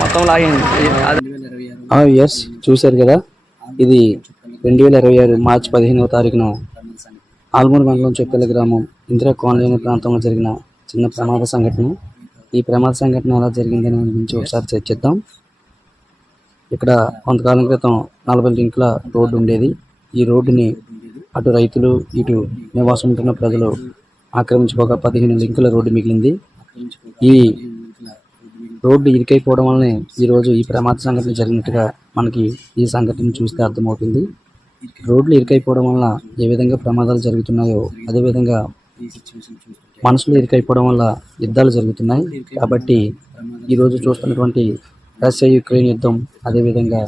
మొత్తం లాగింది. ఎస్ చూశారు కదా, ఇది 2026 మార్చి 15వ తారీఖున ఆల్మూరు మండలం చొప్పెల గ్రామం ఇందిరా కాలనీ ప్రాంతంలో జరిగిన చిన్న ప్రమాద సంఘటన. ఈ ప్రమాద సంఘటన ఎలా జరిగిందని గురించి ఒకసారి చర్చిద్దాం. ఇక్కడ కొంతకాలం క్రితం 40 లింకుల రోడ్డు ఉండేది. ఈ రోడ్డుని అటు రైతులు ఇటు నివాసం ఉంటున్న ప్రజలు ఆక్రమించుకోగా 15 లింకుల రోడ్డు మిగిలింది. ఈ రోడ్డు ఇరుకైపోవడం వల్లనే ఈరోజు ఈ ప్రమాద సంఘటన జరిగినట్టుగా మనకి ఈ సంఘటన చూస్తే అర్థమవుతుంది. రోడ్లు ఇరుకైపోవడం వల్ల ఏ విధంగా ప్రమాదాలు జరుగుతున్నాయో అదేవిధంగా మనుషులు ఇరుకైపోవడం వల్ల యుద్ధాలు జరుగుతున్నాయి. కాబట్టి ఈరోజు చూస్తున్నటువంటి రష్యా యుక్రెయిన్ యుద్ధం, అదేవిధంగా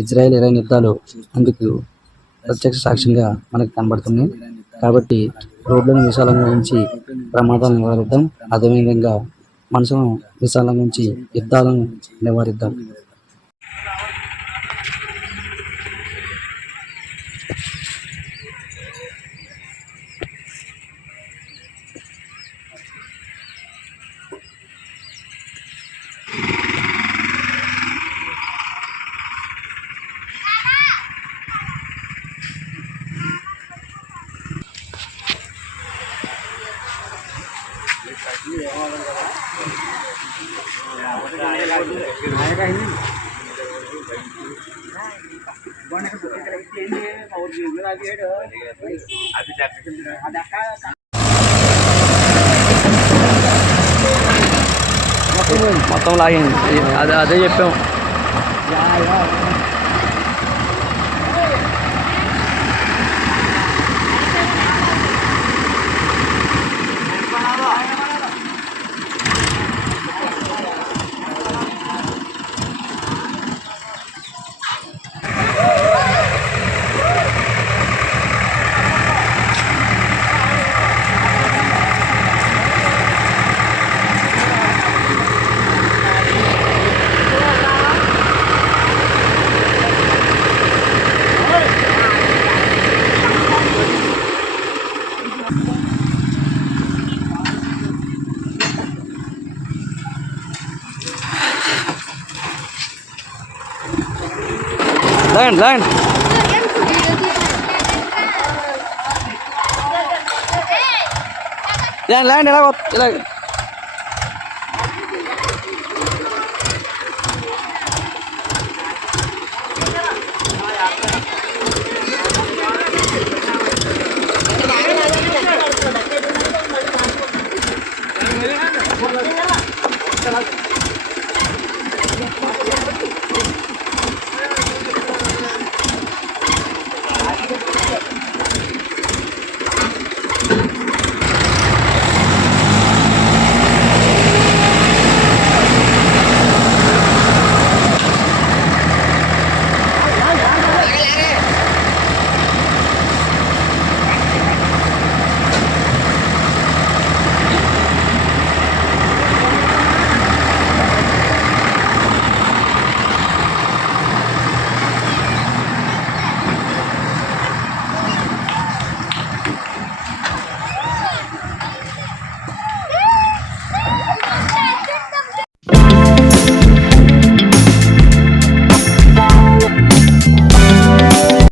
ఇజ్రాయెల్ ఇరాన్ యుద్ధాలు అందుకు ప్రత్యక్ష సాక్ష్యంగా మనకు కనబడుతున్నాయి. కాబట్టి రోడ్లను విశాలంగా ఉంచి ప్రమాదాలను నివారిద్దాం, అదేవిధంగా మనసును విశాలంగా ఉంచి యుద్ధాలను నివారిద్దాం. మొత్తం లాగింది. అదే చెప్పాం. ల్యాండ్ ల్యాండ్ ల్యాండ్ ఇలా ఇలా